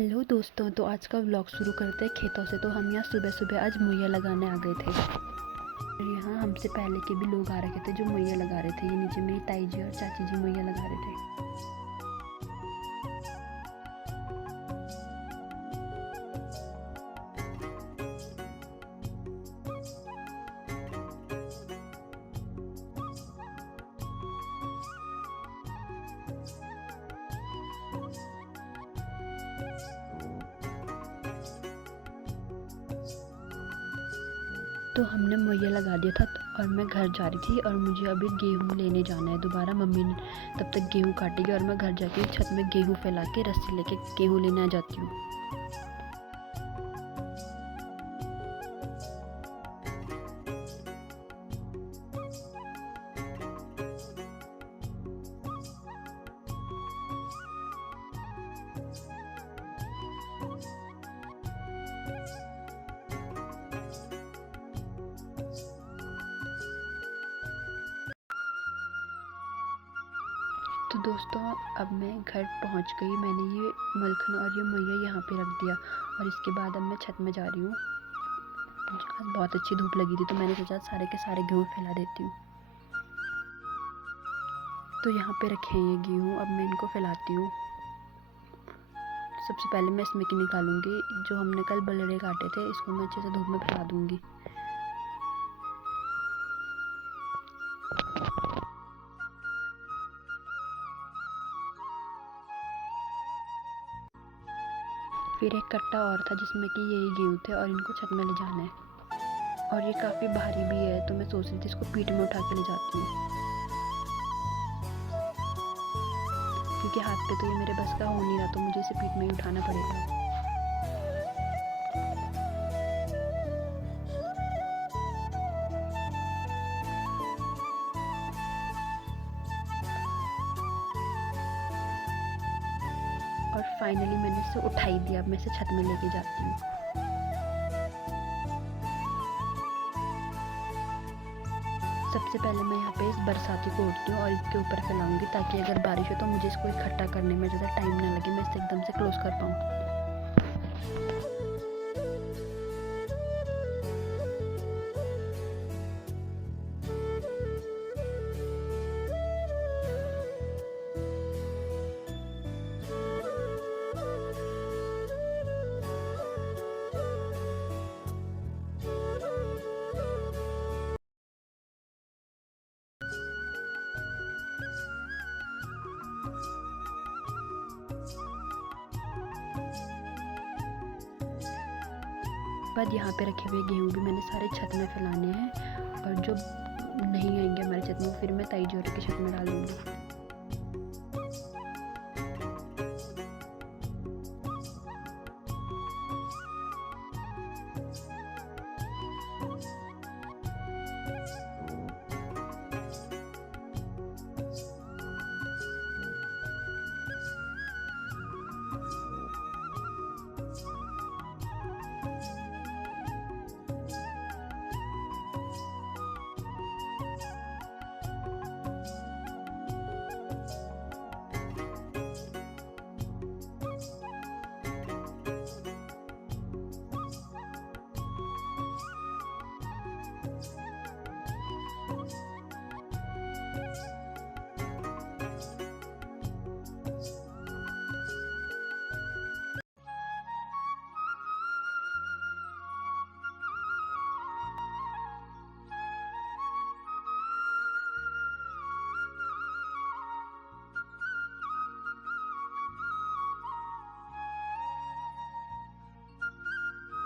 Hello दोस्तों, तो आज का व्लॉग शुरू करते हैं खेतों से। तो हम यहाँ सुबह सुबह आज मुहैया लगाने आ गए थे। और यहाँ हमसे पहले के भी लोग आ रखे थे जो मुहैया लगा रहे थे। ये नीचे मेरी ताई जी और चाची जी मुहैया लगा रहे थे। तो हमने मुहैया लगा दिया था और मैं घर जा रही थी और मुझे अभी गेहूँ लेने जाना है दोबारा। मम्मी ने तब तक गेहूँ काटेगी और मैं घर जाके छत में गेहूँ फैला के रस्सी लेके गेहूँ लेने आ जाती हूँ। तो दोस्तों, अब मैं घर पहुंच गई। मैंने ये मलखन और ये मुहैया यहाँ पे रख दिया और इसके बाद अब मैं छत में जा रही हूँ। आज बहुत अच्छी धूप लगी थी तो मैंने सोचा सारे के सारे गेहूँ फैला देती हूँ। तो यहाँ पे रखे हैं ये गेहूँ, अब मैं इनको फैलाती हूँ। सबसे पहले मैं इसमें की निकालूंगी। जो हमने कल बलड़े काटे थे इसको मैं अच्छे से धूप में फैला दूंगी। फिर एक कट्टा और था जिसमें कि यही गेहूँ थे और इनको छत में ले जाना है। और ये काफ़ी भारी भी है तो मैं सोच रही थी इसको पीठ में उठा के ले जाती हूँ, क्योंकि हाथ पे तो ये मेरे बस का हो नहीं रहा, तो मुझे इसे पीठ में ही उठाना पड़ेगा। और फाइनली मैंने इसे उठाई दिया। अब मैं इसे छत में लेके जाती हूँ। सबसे पहले मैं यहाँ पे इस बरसाती को उठती हूँ और इसके ऊपर फैलाऊंगी, ताकि अगर बारिश हो तो मुझे इसको इकट्ठा करने में ज़्यादा टाइम ना लगे, मैं इसे एकदम से क्लोज कर पाऊँ। बाद यहाँ पे रखे हुए गेहूँ भी मैंने सारे छत में फैलाने हैं और जो नहीं आएंगे हमारे छत में फिर मैं ताई जोरी की छत में डाल दूँगी।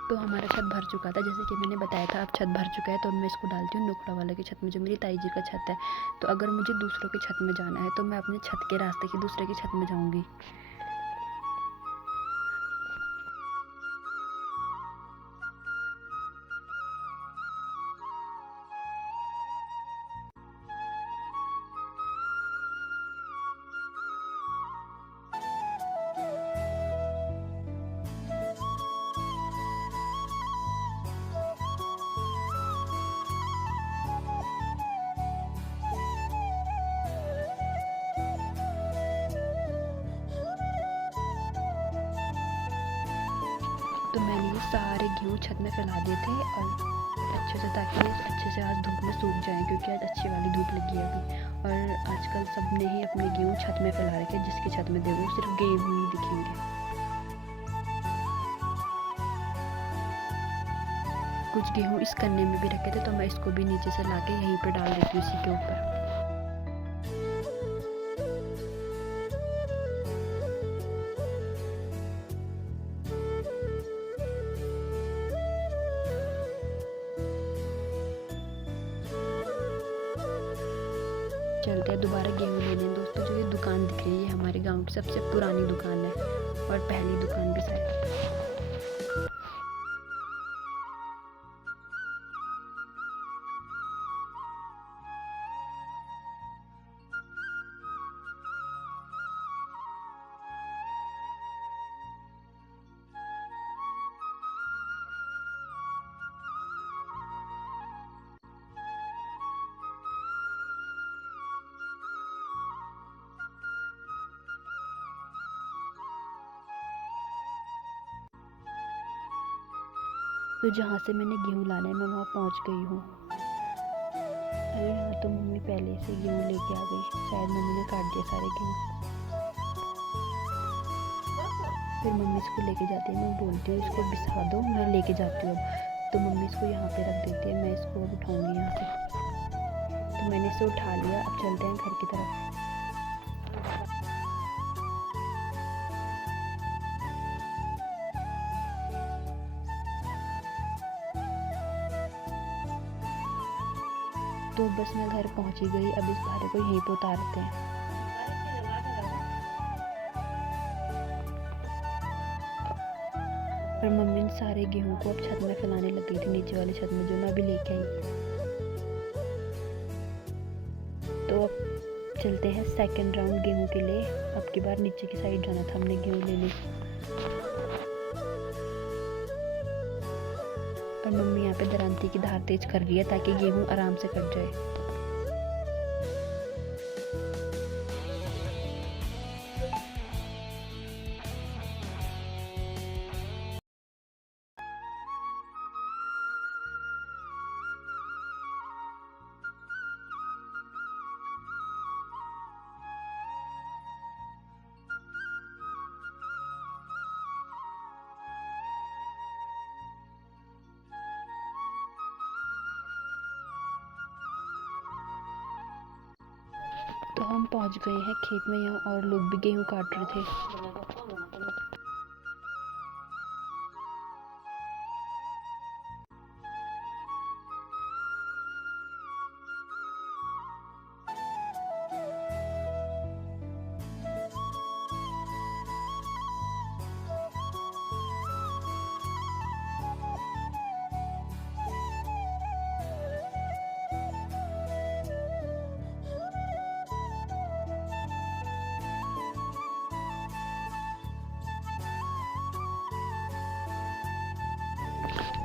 तो हमारा छत भर चुका था, जैसे कि मैंने बताया था। अब छत भर चुका है तो मैं इसको डालती हूँ नुकड़ा वाले की छत में, जो मेरी ताई जी का छत है। तो अगर मुझे दूसरों की छत में जाना है तो मैं अपने छत के रास्ते की दूसरे की छत में जाऊँगी। तो मैंने ये सारे गेहूँ छत में फैला दिए थे और अच्छे से, ताकि अच्छे से आज धूप में सूख जाएं, क्योंकि आज अच्छी वाली धूप लगी है अभी। और आजकल सब ने ही अपने गेहूँ छत में फैला रखे, जिसकी छत में देखो सिर्फ गेहूँ ही दिखेंगे। कुछ गेहूँ इस कन्ने में भी रखे थे, तो मैं इसको भी नीचे से लाके यहीं पर डाल देती हूँ, इसी के ऊपर। चलते हैं दोबारा गेहूँ लेने। दोस्तों, जो ये दुकान दिख रही है हमारे गांव की सबसे पुरानी दुकान है और पहली दुकान भी शायद। तो जहाँ से मैंने गेहूँ लाना है मैं वहाँ पहुँच गई हूँ। अरे हाँ, तो मम्मी पहले से गेहूँ लेके आ गई, शायद मम्मी ने काट दिया सारे गेहूँ। फिर मम्मी इसको लेके जाती है, मैं बोलती हूँ इसको बिछा दो, मैं लेके जाती हूँ। तो मम्मी इसको यहाँ पे रख देती है, मैं इसको उठाऊँगी यहाँ से। तो मैंने इसे उठा लिया। अब चलते हैं घर की तरफ। तो बस मैं घर पहुंच ही गई। अब इस भारे को यहीं पे उतारते हैं। और मम्मी ने सारे गेहूं को अब छत में फैलाने लग गई थी, नीचे वाली छत में, जो मैं अभी लेके आई। तो अब चलते हैं सेकंड राउंड गेहूं के लिए। अब की बार नीचे की साइड जाना था हमने गेहूं लेने। और मम्मी यहाँ पे दरांती की धार तेज कर रही है ताकि गेहूं आराम से कट जाए। तो हम पहुंच गए हैं खेत में। यहाँ और लोग भी गेहूं काट रहे थे।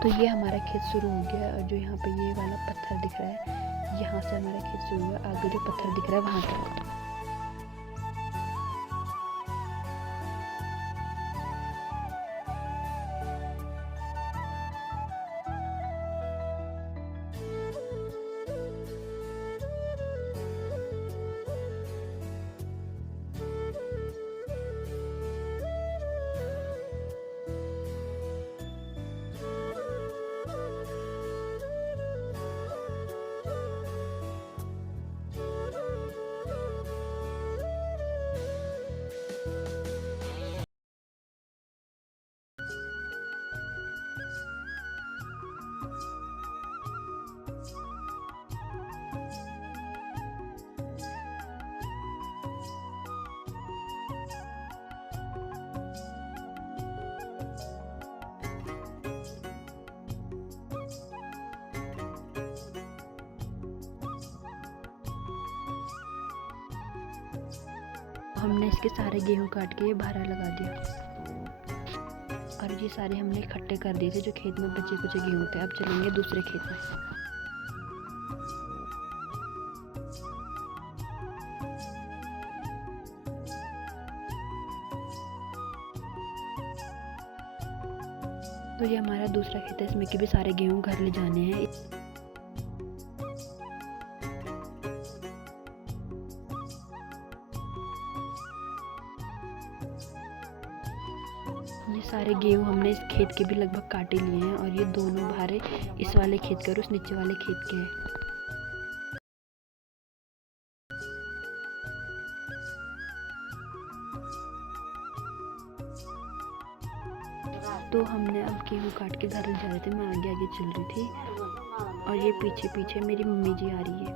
तो ये हमारा खेत शुरू हो गया। और जो यहाँ पे ये वाला पत्थर दिख रहा है, यहाँ से हमारा खेत शुरू हुआ। आगे जो पत्थर दिख रहा है वहाँ तक। हमने इसके सारे गेहूं काट के ये भारा लगा दिया। और ये सारे हमने इकट्ठे कर दिए थे जो खेत में बचे कुचे गेहूं थे। अब चलेंगे दूसरे खेत में। तो ये हमारा दूसरा खेत है, इसमें के भी सारे गेहूँ घर ले जाने हैं। ये सारे गेहूँ हमने इस खेत के भी लगभग काटे लिए हैं और ये दोनों भारे इस वाले खेत के और उस नीचे वाले खेत के हैं। तो हमने अब गेहूँ काट के घर ले जा रहे थे, मैं आगे आगे चल रही थी और ये पीछे पीछे मेरी मम्मी जी आ रही है।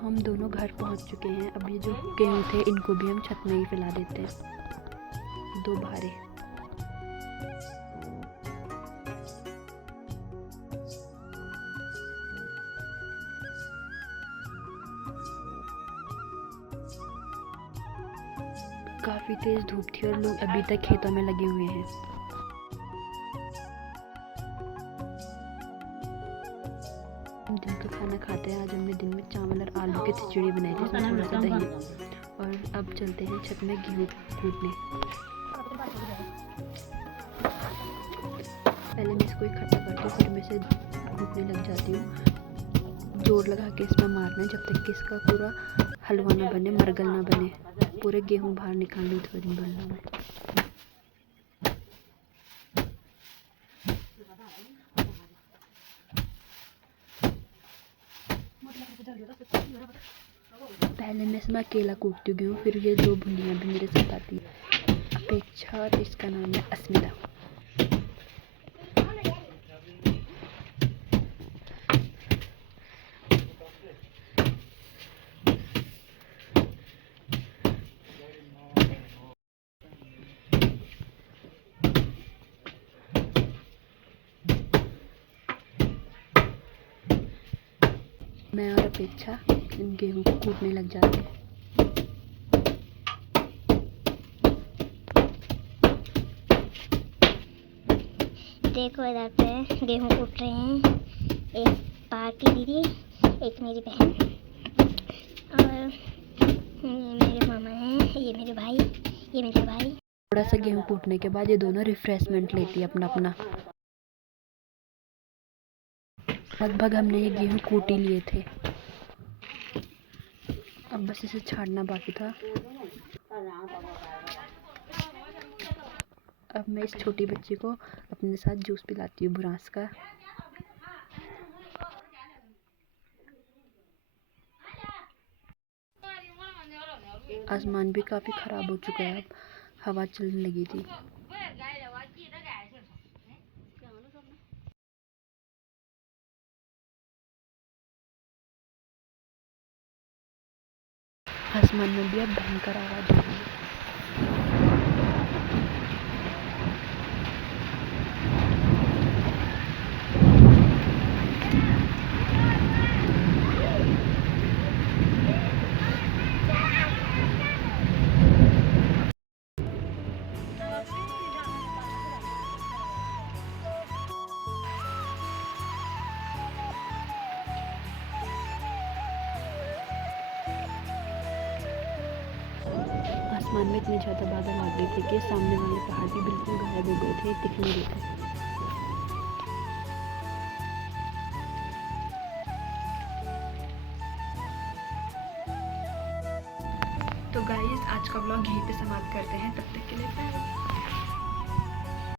हम दोनों घर पहुंच चुके हैं। अब ये जो गेहूँ थे इनको भी हम छत में ही फैला देते हैं, 2 भारे। काफ़ी तेज़ धूप थी और लोग अभी तक खेतों में लगे हुए हैं। हम दिन का खाना खाते हैं। आज हमने दिन में चावल और आलू की खिचड़ी बनाई थी, इसमें थोड़ा सा दही। और अब चलते हैं छत में गेहूँ कूटने। पहले मैं इसको इकट्ठा करती हूँ, फिर मैं इसे कूटने लग जाती हूँ। जोर लगा के इसमें मारना है जब तक कि इसका पूरा हलवा ना बने, मरगल ना बने। पूरे गेहूँ बाहर निकालने थोड़ी बेलना में। पहले मैं इसमें अकेला कूटती हूँ गेहूँ, फिर ये 2 भुनियाँ भी मेरे साथ आती है। अपेक्षा और इसका नाम है अस्मिता। मैं और अपेक्षा गेहूँ को कूटने लग जाते हैं। देखो इधर पे गेहूँ कूट रहे हैं, एक पार की दीदी, एक मेरी बहन और ये मेरे मामा हैं, ये मेरे भाई, ये मेरे भाई। थोड़ा सा गेहूँ कूटने के बाद ये दोनों रिफ्रेशमेंट लेती है अपना अपना। लगभग हमने ये गेहूँ कूट ही लिए थे, अब बस इसे छाड़ना बाकी था। अब मैं इस छोटी बच्ची को अपने साथ जूस पिलाती हूँ बुरांस का। आसमान भी काफ़ी ख़राब हो चुका है, अब हवा चलने लगी थी। आसमान में भी अब भयंकर आवाज़ हो रही है। आसमान में इतने ज़्यादा बादल आ गए थे कि सामने वाले पहाड़ भी बिल्कुल गायब हो गए थे, दिख नहीं रहे थे। तो गाइस आज का व्लॉग यहीं पे समाप्त करते हैं, तब तक के लिए बाय।